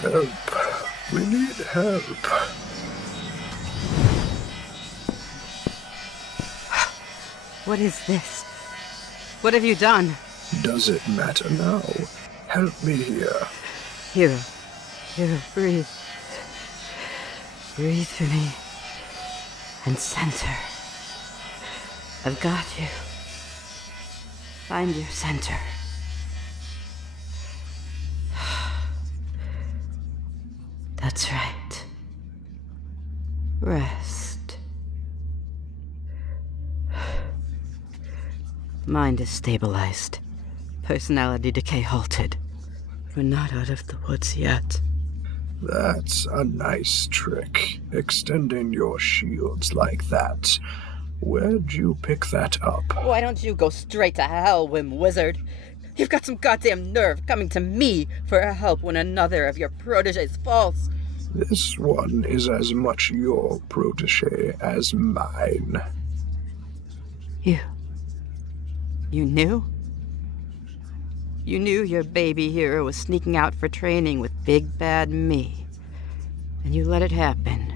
Help. We need help. What is this? What have you done? Does it matter now? Help me here. Here, breathe. Breathe for me. And center. I've got you. Find your center. That's right. Rest. Mind is stabilized. Personality decay halted. We're not out of the woods yet. That's a nice trick, extending your shields like that. Where'd you pick that up? Why don't you go straight to hell, Whim Wizard? You've got some goddamn nerve coming to me for help when another of your proteges falls. This one is as much your protege as mine. You knew? You knew your baby hero was sneaking out for training with big bad me. And you let it happen.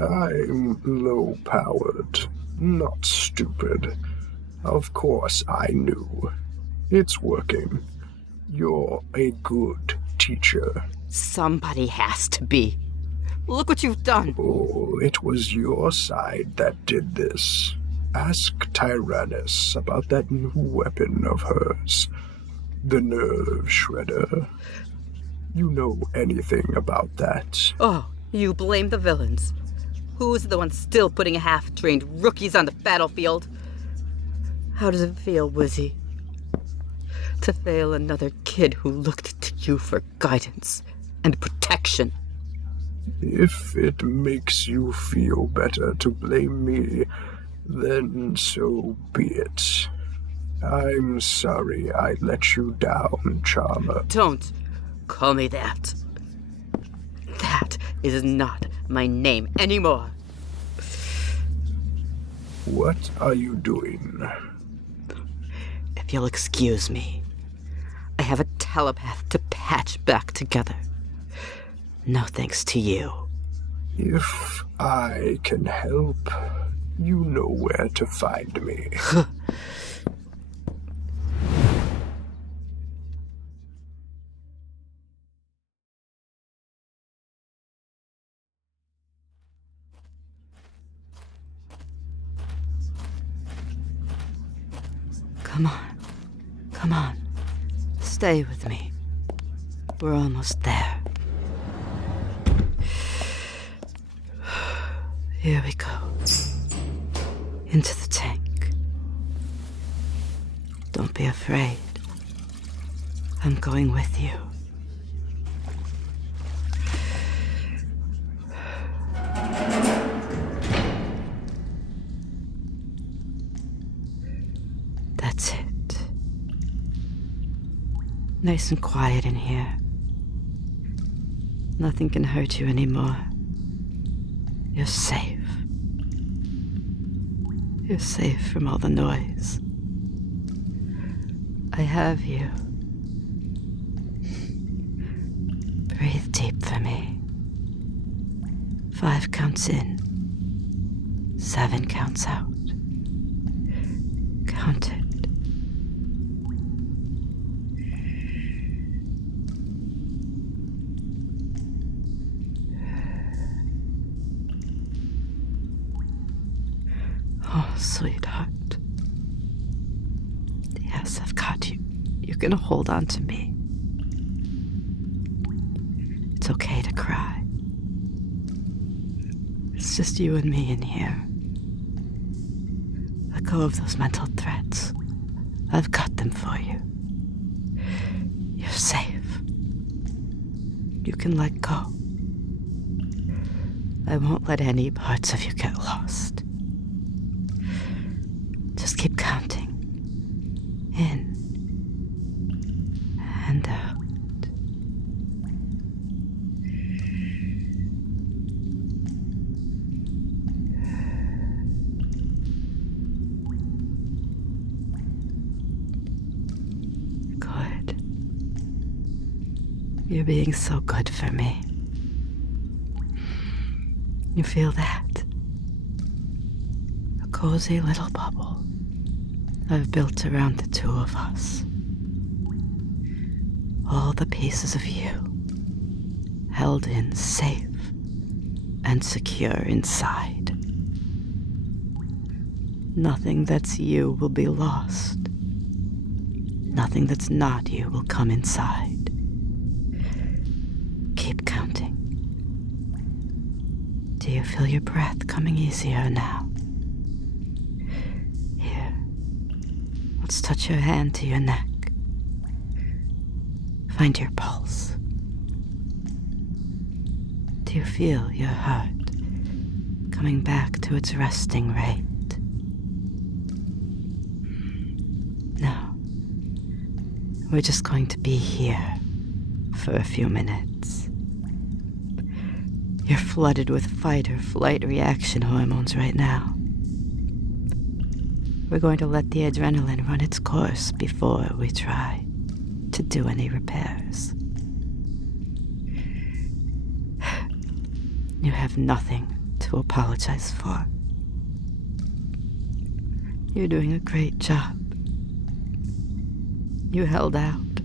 I'm low-powered, not stupid. Of course I knew. It's working. You're a good teacher. Somebody has to be. Look what you've done. Oh, it was your side that did this. Ask Tyrannus about that new weapon of hers. The nerve shredder. You know anything about that? Oh, you blame the villains. Who's the one still putting half-trained rookies on the battlefield? How does it feel, Wizzy? To fail another kid who looked to you for guidance and protection. If it makes you feel better to blame me, then so be it. I'm sorry I let you down, Charmer. Don't call me that. That is not my name anymore. What are you doing? If you'll excuse me, I have a telepath to patch back together. No thanks to you. If I can help, you know where to find me. Come on. Stay with me. We're almost there. Here we go. Into the tank. Don't be afraid. I'm going with you. That's it. Nice and quiet in here. Nothing can hurt you anymore. You're safe. You're safe from all the noise. I have you. Breathe deep for me. 5 counts in. 7 counts out. Count it. Oh, sweetheart. Yes, I've got you. You're gonna hold on to me. It's okay to cry. It's just you and me in here. Let go of those mental threats. I've got them for you. You're safe. You can let go. I won't let any parts of you get lost. Just keep counting. In and out. Good. You're being so good for me. You feel that? A cozy little bubble I've built around the two of us. All the pieces of you held in safe and secure inside. Nothing that's you will be lost. Nothing that's not you will come inside. Keep counting. Do you feel your breath coming easier now? Here, let's touch your hand to your neck. Find your pulse. Do you feel your heart coming back to its resting rate? Now, we're just going to be here for a few minutes. You're flooded with fight or flight reaction hormones right now. We're going to let the adrenaline run its course before we try to do any repairs. You have nothing to apologize for. You're doing a great job. You held out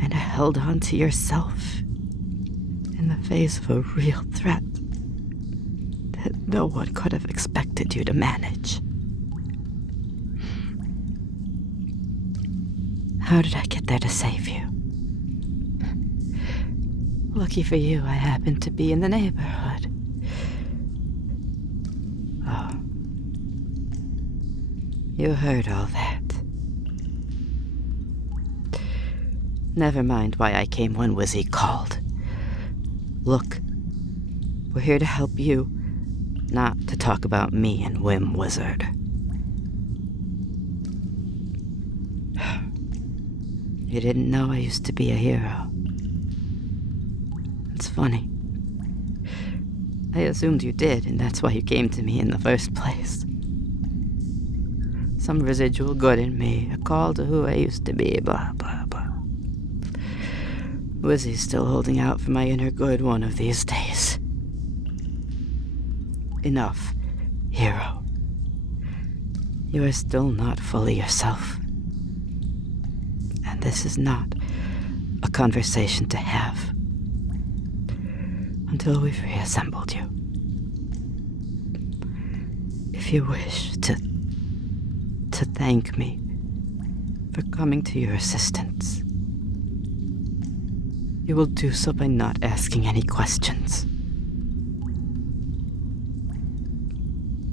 and held on to yourself in the face of a real threat that no one could have expected you to manage. How did I get there to save you? Lucky for you, I happened to be in the neighborhood. Oh. You heard all that. Never mind why I came when Wizzy called. Look, we're here to help you, not to talk about me and Whim Wizard. You didn't know I used to be a hero. It's funny. I assumed you did, and that's why you came to me in the first place. Some residual good in me, a call to who I used to be, blah, blah, blah. Wizzy's still holding out for my inner good one of these days. Enough, hero. You are still not fully yourself. And this is not a conversation to have until we've reassembled you. If you wish to thank me for coming to your assistance, you will do so by not asking any questions.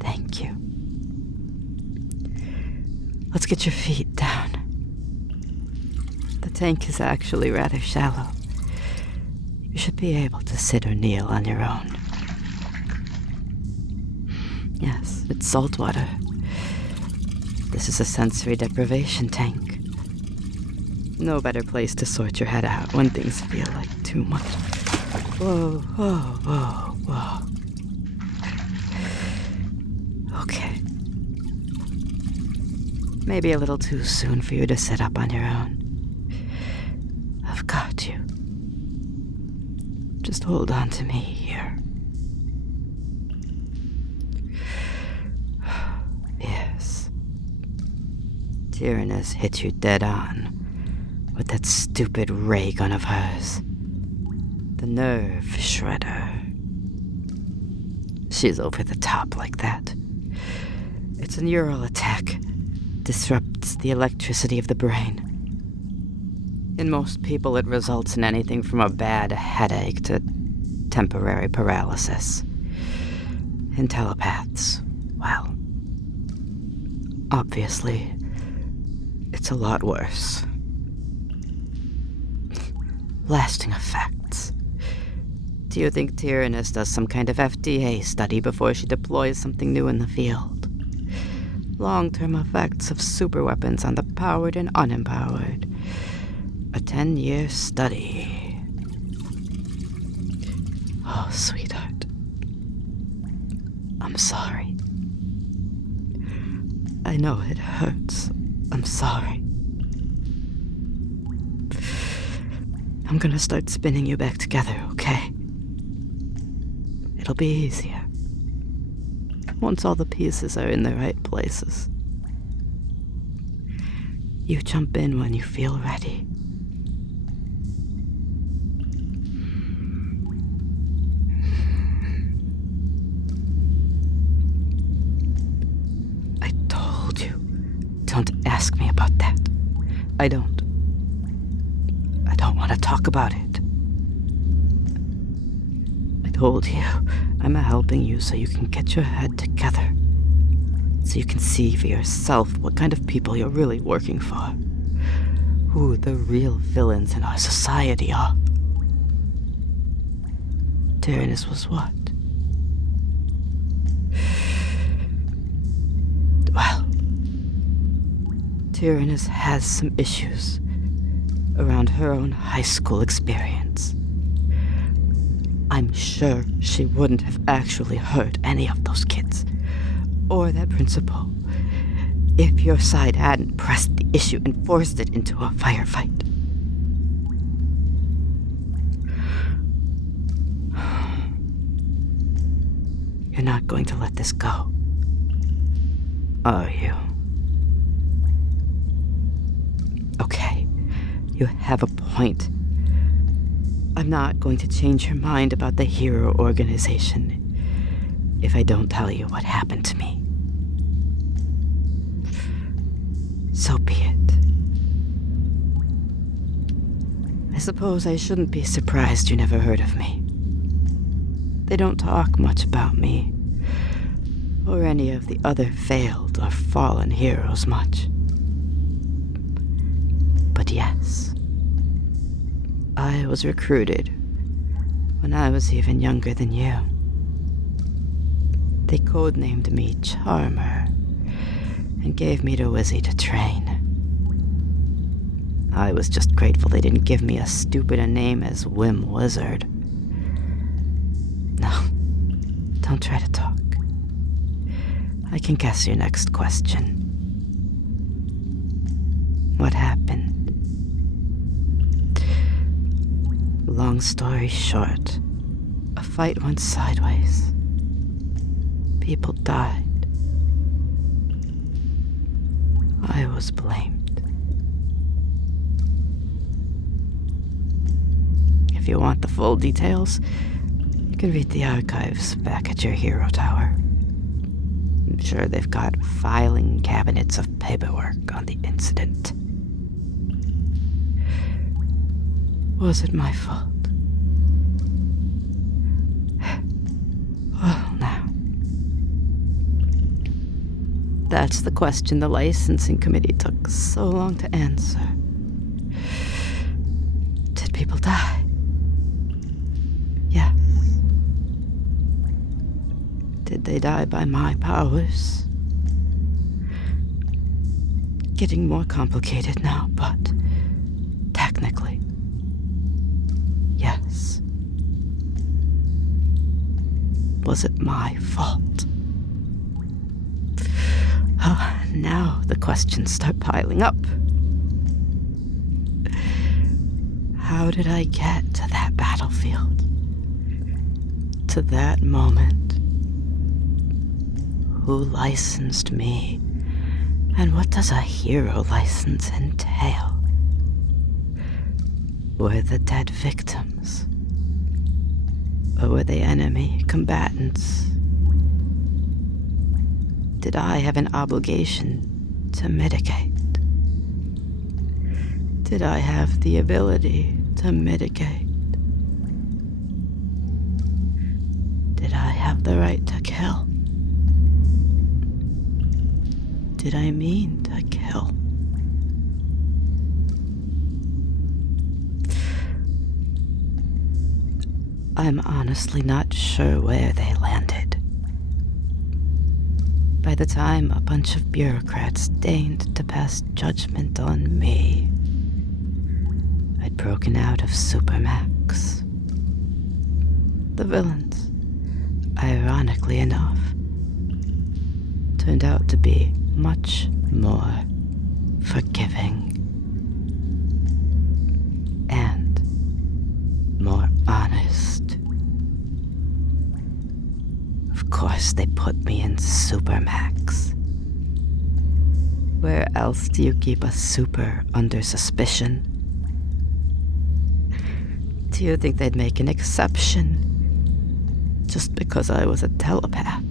Thank you. Let's get your feet down. The tank is actually rather shallow. You should be able to sit or kneel on your own. Yes, it's salt water. This is a sensory deprivation tank. No better place to sort your head out when things feel like too much. Whoa, whoa, whoa, whoa. Okay. Maybe a little too soon for you to sit up on your own. I've got you. Just hold on to me here. Yes. Tyrannus hit you dead on with that stupid ray gun of hers. The nerve shredder. She's over the top like that. It's a neural attack. Disrupts the electricity of the brain. In most people, it results in anything from a bad headache to temporary paralysis. In telepaths, well, obviously, it's a lot worse. Lasting effects. Do you think Tyrannus does some kind of FDA study before she deploys something new in the field? Long-term effects of superweapons on the powered and unempowered. A 10-year study. Oh, sweetheart. I'm sorry. I know it hurts. I'm sorry. I'm gonna start spinning you back together, okay? It'll be easier. Once all the pieces are in the right places. You jump in when you feel ready. I told you, don't ask me about that. I don't want to talk about it. I told you, I'm helping you so you can get your head together. So you can see for yourself what kind of people you're really working for. Who the real villains in our society are. Tyrannus was what? Well, Tyrannus has some issues around her own high school experience. I'm sure she wouldn't have actually hurt any of those kids, or that principal, if your side hadn't pressed the issue and forced it into a firefight. You're not going to let this go, are you? Okay, you have a point. I'm not going to change your mind about the hero organization if I don't tell you what happened to me. So be it. I suppose I shouldn't be surprised you never heard of me. They don't talk much about me, or any of the other failed or fallen heroes much. But yes, I was recruited when I was even younger than you. They codenamed me Charmer and gave me to Wizzy to train. I was just grateful they didn't give me as stupid a name as Whim Wizard. No, don't try to talk. I can guess your next question. What happened? Long story short, a fight went sideways. People died. I was blamed. If you want the full details, you can read the archives back at your hero tower. I'm sure they've got filing cabinets of paperwork on the incident. Was it my fault? Well, now. That's the question the licensing committee took so long to answer. Did people die? Yes. Did they die by my powers? Getting more complicated now, but technically, yes. Was it my fault? Oh, now the questions start piling up. How did I get to that battlefield? To that moment? Who licensed me? And what does a hero license entail? Were the dead victims? Or were they enemy combatants? Did I have an obligation to mitigate? Did I have the ability to mitigate? Did I have the right to kill? Did I mean to kill? I'm honestly not sure where they landed. By the time a bunch of bureaucrats deigned to pass judgment on me, I'd broken out of Supermax. The villains, ironically enough, turned out to be much more forgiving and Supermax. Where else do you keep a super under suspicion? Do you think they'd make an exception just because I was a telepath?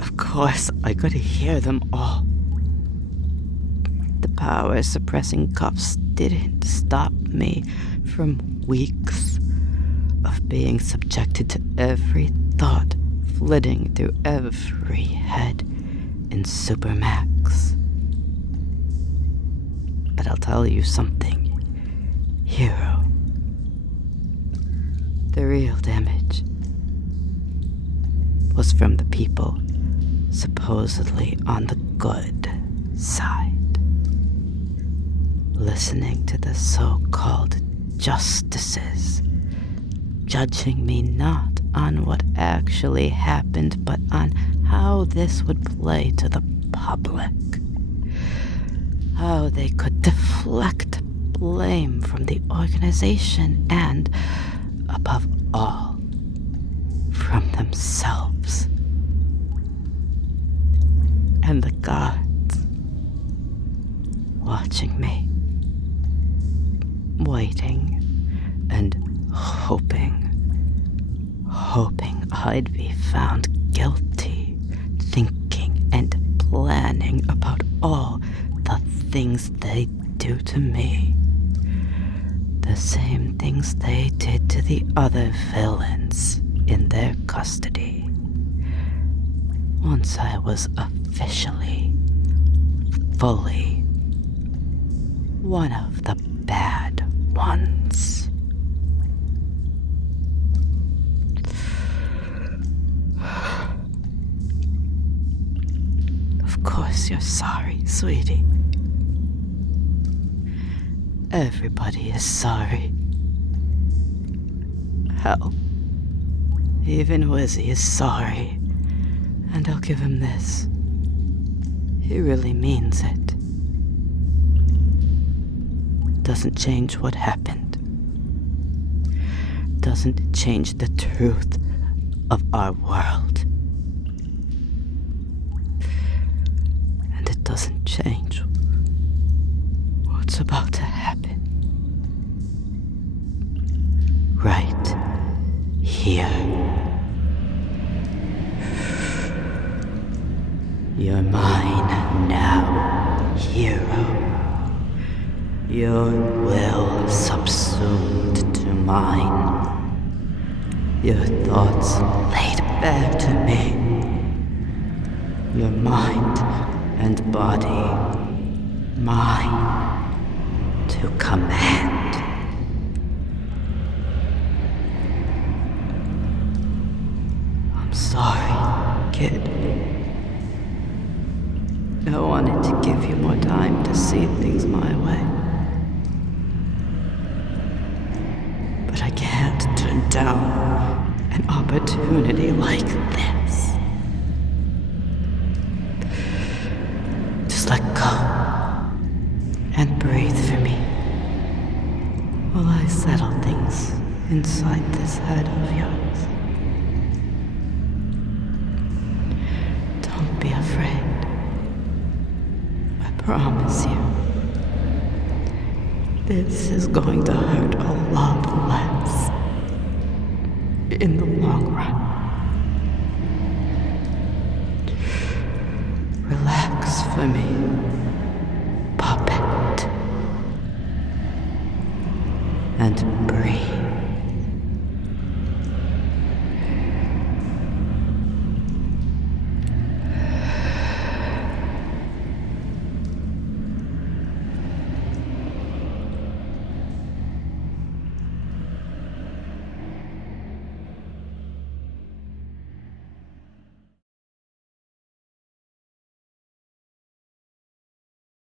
Of course, I could hear them all. The power-suppressing cuffs didn't stop me from weeks of being subjected to every thought flitting through every head in Supermax. But I'll tell you something, hero. The real damage was from the people supposedly on the good side. Listening to the so-called justices, judging me not on what actually happened, but on how this would play to the public. How they could deflect blame from the organization and, above all, from themselves. And the gods watching me, waiting and hoping I'd be found guilty, thinking and planning about all the things they do to me. The same things they did to the other villains in their custody. Once I was officially, fully, one of the bad ones. Of course you're sorry, sweetie. Everybody is sorry. Hell, even Wizzy is sorry. And I'll give him this. He really means it. Doesn't change what happened. Doesn't change the truth of our world. And it doesn't change what's about to happen. Right here. You're mine now, hero. Your will subsumed to mine. Your thoughts laid bare to me. Your mind and body, mine to command. I'm sorry, kid. I wanted to give you more time to see things my way. But I can't turn down an opportunity like this. Just let go and breathe for me while I settle things inside this head of yours. Don't be afraid. I promise you, this is going to hurt a lot less in the long run. Relax for me, puppet, and breathe.